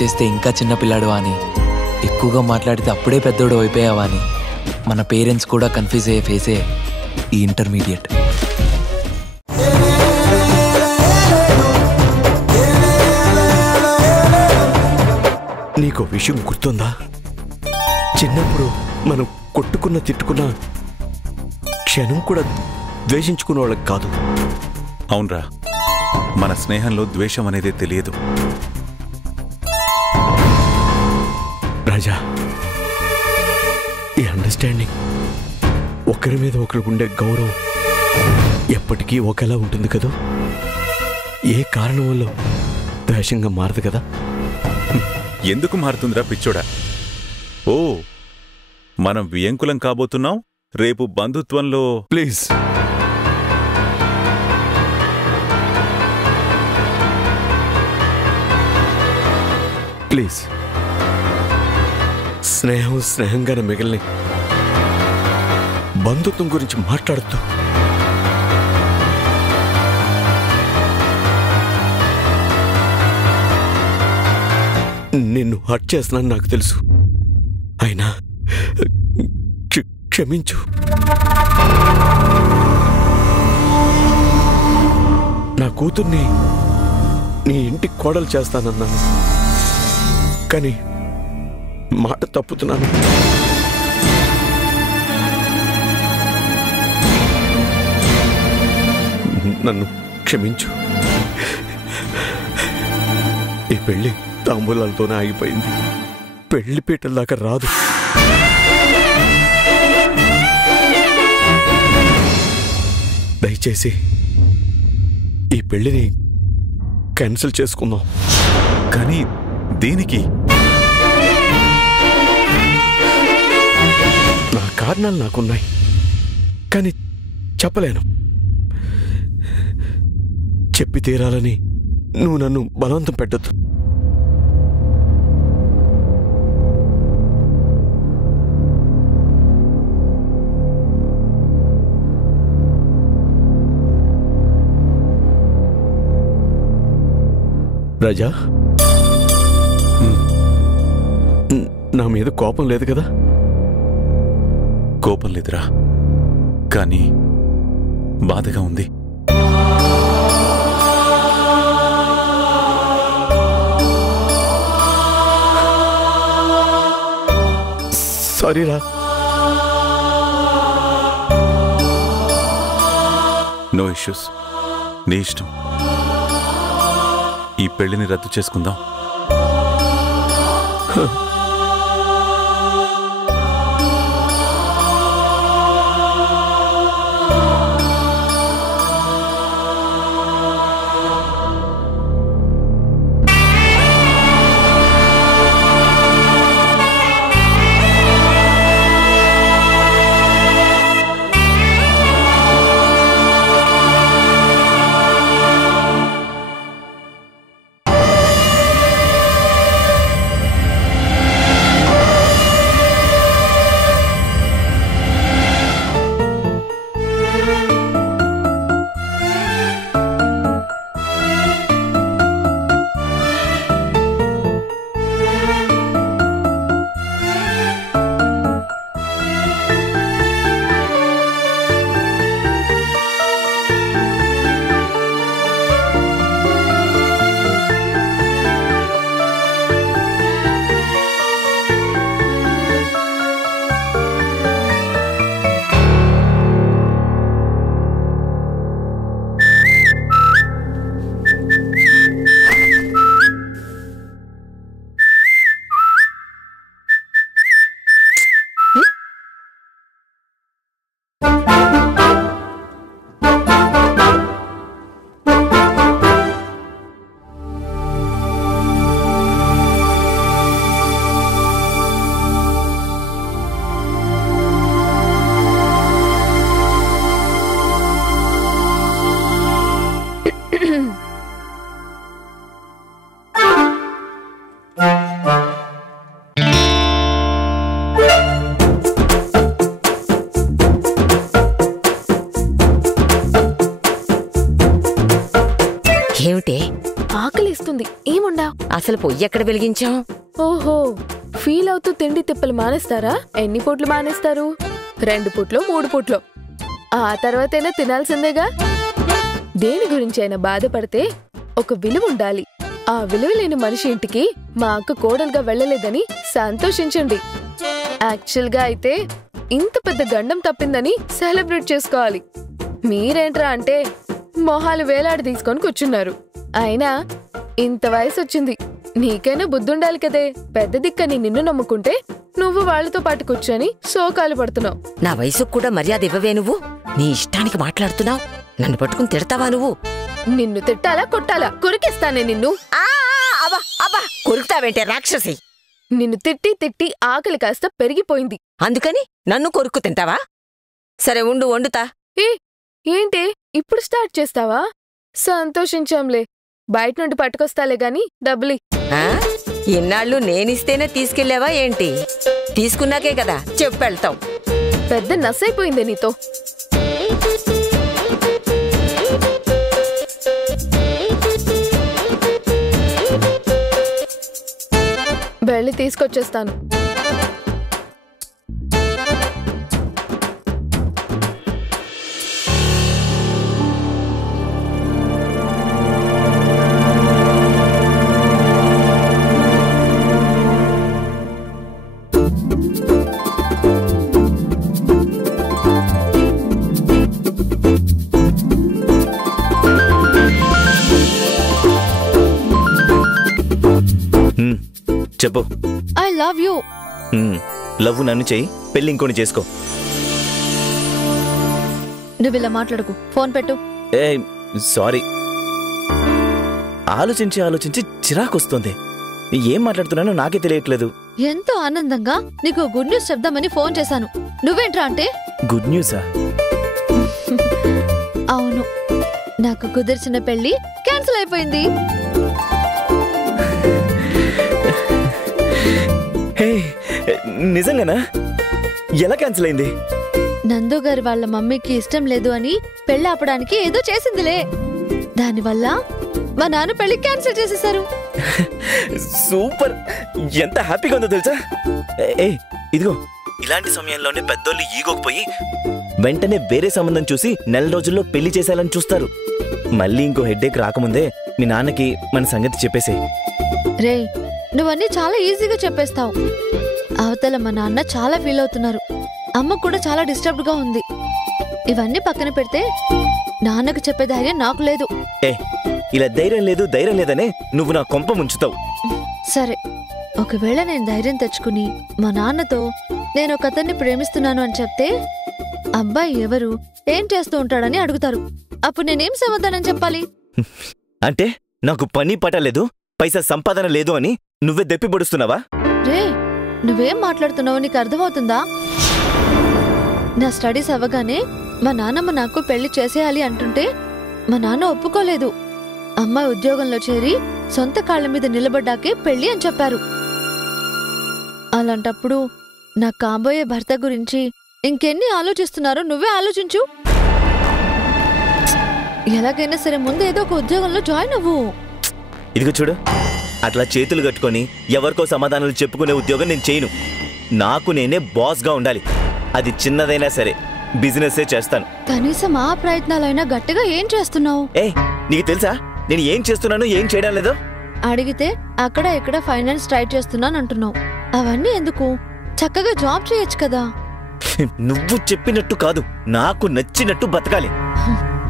చేస్తే ఇంకా చిన్నపిల్లాడు అని, ఎక్కువగా మాట్లాడితే అప్పుడే పెద్దోడు అయిపోయావా అని మన పేరెంట్స్ కూడా కన్ఫ్యూజ్ అయ్యే ఫేసే ఈ ఇంటర్మీడియట్. నీకు విషయం గుర్తుందా? చిన్నప్పుడు మనం కొట్టుకున్న తిట్టుకున్న క్షణం కూడా ద్వేషించుకునే వాళ్ళకి కాదు. అవునరా, మన స్నేహంలో ద్వేషం అనేదే తెలియదు. రాజా, ఈ అండర్స్టాండింగ్, ఒకరి మీద ఒకరికి ఉండే గౌరవం ఎప్పటికీ ఒకేలా ఉంటుంది కదా. ఏ కారణం వల్ల ద్వేషంగా మారదు కదా. ఎందుకు మారుతుందిరా పిచ్చోడా? ఓ, మనం వియంకులం కాబోతున్నాం. రేపు బంధుత్వంలో ప్లీజ్ ప్లీజ్ స్నేహం స్నేహంగానే మిగిలిన బంధుత్వం గురించి మాట్లాడుతూ నిన్ను హర్ట్ చేస్తున్నాను నాకు తెలుసు. అయినా క్షమించు. నా కూతుర్ని నీ ఇంటికి కోడలు చేస్తానన్నాను, కానీ మాట తప్పుతున్నాను. నన్ను క్షమించు. ఈ పెళ్లి తాంబూలాలతోనే ఆగిపోయింది. పెళ్లి పీటల దాకా రాదు. దయచేసి ఈ పెళ్లిని క్యాన్సిల్ చేసుకుందాం. కానీ దేనికి? నా కారణాలు నాకున్నాయి, కానీ చెప్పలేను. చెప్పి తీరాలని నువ్వు నన్ను బలవంతం పెట్టద్దు. రాజా, నా మీద కోపం లేదు కదా? కోపం లేదురా, కానీ బాధగా ఉంది. సారీరా. నో ఇష్యూస్, నీ ఇష్టం. ఈ పెళ్లిని రద్దు చేసుకుందాం. అసలు పొయ్యి ఎక్కడ వెలిగించాం? ఓహో, ఫీల్ అవుతూ తిండి తిప్పలు మానేస్తారా? ఎన్ని పూట్లు మానేస్తారు? 2 పూట్లో 3 పూట్లో. ఆ తర్వాతైనా తినాల్సిందేగా. దేని గురించి అయినా బాధపడితే ఒక విలువ ఉండాలి. ఆ విలువ లేని మనిషి ఇంటికి మా అక్క కోడలుగా వెళ్ళలేదని సంతోషించండి. యాక్చువల్గా అయితే ఇంత పెద్ద గండం తప్పిందని సెలబ్రేట్ చేసుకోవాలి. మీరేంట్రా అంటే మొహాలు వేలాడి తీసుకొని కూర్చున్నారు. అయినా ఇంత వయసు వచ్చింది, నీకైనా బుద్ధుండాలి కదే. పెద్ద దిక్కని నిన్ను నమ్ముకుంటే నువ్వు వాళ్లతో పాటు కూర్చొని శోకాలు పడుతున్నావు. నా వయసుకు కూడా మర్యాద ఇవ్వవే నువ్వు? నీ ఇష్టానికి మాట్లాడుతున్నావు. నన్ను పట్టుకుని తిడతావా నువ్వు? నిన్ను తిట్టాలా కొట్టాలా? కొరికేస్తానే నిన్ను. కొరుకుతావేంటే రాక్షసి? నిన్ను తిట్టి తిట్టి ఆకలి కాస్త పెరిగిపోయింది. అందుకని నన్ను కొరుకు తింటావా? సరే ఉండు, వండుతా. ఏంటి ఇప్పుడు స్టార్ట్ చేస్తావా? సంతోషించాంలే. బయట నుండి పట్టుకొస్తాలే గాని డబ్బులి. ఇన్నాళ్ళు నేనిస్తేనే తీసుకెళ్లావా ఏంటి? తీసుకున్నాకే కదా చెప్పెళ్తాం. పెద్ద నసైపోయిందే నీతో. వెళ్ళి తీసుకొచ్చేస్తాను. చెప్పు. I love you. లవ్ నన్ను చెయ్యి, పెళ్లి ఇంకోని చేసుకో. నువ్వు ఇలా మాట్లాడకు, ఫోన్ పెట్టు. ఏ సారీ, ఆలోచించి ఆలోచించి చిరాకొస్తుంది. ఏం మాట్లాడుతున్నానో నాకే తెలియట్లేదు. ఎంతో ఆనందంగా నీకు గుడ్ న్యూస్ చెప్దామని ఫోన్ చేశాను. నువ్వేంట్రా అంటే గుడ్ న్యూసా? అవును, నాకు కుదిర్చిన పెళ్లి క్యాన్సిల్ అయిపోయింది. నిజంగానా? ఎలా క్యాన్సిల్ అయింది? నందు గారు వాళ్ళ మమ్మీకి ఇష్టం లేదు అని పెళ్లి ఆపడానికి ఏదో చేసిందిలే. దానివల్ల మా నాన్న పెళ్లి క్యాన్సిల్ చేసేశారు. సూపర్, ఎంత హ్యాపీగా ఉందో తెలుసా? ఏ ఇదిగో, ఇలాంటి సమయంలోనే పెద్దోళ్ళు ఈగోకపోయి వెంటనే వేరే సంబంధం చూసి 4 రోజుల్లో పెళ్లి చేసేయాలని చూస్తారు. మళ్ళీ ఇంకో హెడ్ఏక్ రాకముందే మీ నాన్నకి మన సంగతి చెప్పేసే. రే, నువ్వన్నీ చాలా ఈజీగా చెప్పేస్తావు. అవతల మా నాన్న చాలా ఫీల్ అవుతున్నారు. అమ్మ కూడా చాలా డిస్టర్బ్డ్ గా ఉంది. ఇవన్నీ పక్కన పెడితే నాన్నకు చెప్పే ధైర్యం నాకు లేదు. ఇలా ధైర్యం లేదనే నువ్వు నా కొంప ముంచుతావు. సరే, ఒకవేళ నేను ధైర్యం తెచ్చుకుని మా నాన్నతో నేను ఒక అతన్ని ప్రేమిస్తున్నాను అని చెప్తే అబ్బాయి ఎవరు, ఏం చేస్తూ ఉంటాడని అడుగుతారు. అప్పుడు నేనేం సమాధానం చెప్పాలి? అంటే నాకు పని పట్టలేదు, పైసా సంపాదన లేదు అని నువ్వే దెప్పి పొడుస్తున్నావా? రే, నువ్వేం మాట్లాడుతున్నావు నీకు అర్థమవుతుందా? నా స్టడీస్ అవ్వగానే మా నాన్నమ్మ నాకు పెళ్లి చేసేయాలి అంటుంటే మా నాన్న ఒప్పుకోలేదు. అమ్మాయి ఉద్యోగంలో చేరి సొంత కాళ్ల మీద నిలబడ్డాకే పెళ్లి అని చెప్పారు. అలాంటప్పుడు నా కాబోయే భర్త గురించి ఇంకెన్ని ఆలోచిస్తున్నారో నువ్వే ఆలోచించు. ఎలాగైనా సరే ముందు ఏదో ఒక ఉద్యోగంలో జాయిన్ అవ్వు. ఇదిగో చూడు, అట్లా చేతులు కట్టుకొని ఎవరికో సమాధానాలు చెప్పుకునే ఉద్యోగం నేను చేయను. నాకు నేనే బాస్గా ఉండాలి. అది చిన్నదైనా సరే బిజినెస్సే చేస్తాను. కనీసం ఆ ప్రయత్నాలైనా గట్టిగా ఏం చేస్తున్నావు? నీకు తెలుసా నేను ఏం చేస్తున్నాను, ఏం చేయడం లేదో? అడిగితే అక్కడ ఇక్కడ ఫైనాన్స్ ట్రై చేస్తున్నానంటున్నావు. అవన్నీ ఎందుకు? చక్కగా జాబ్ చేయొచ్చు కదా. నువ్వు చెప్పినట్టు కాదు, నాకు నచ్చినట్టు బతకాలి.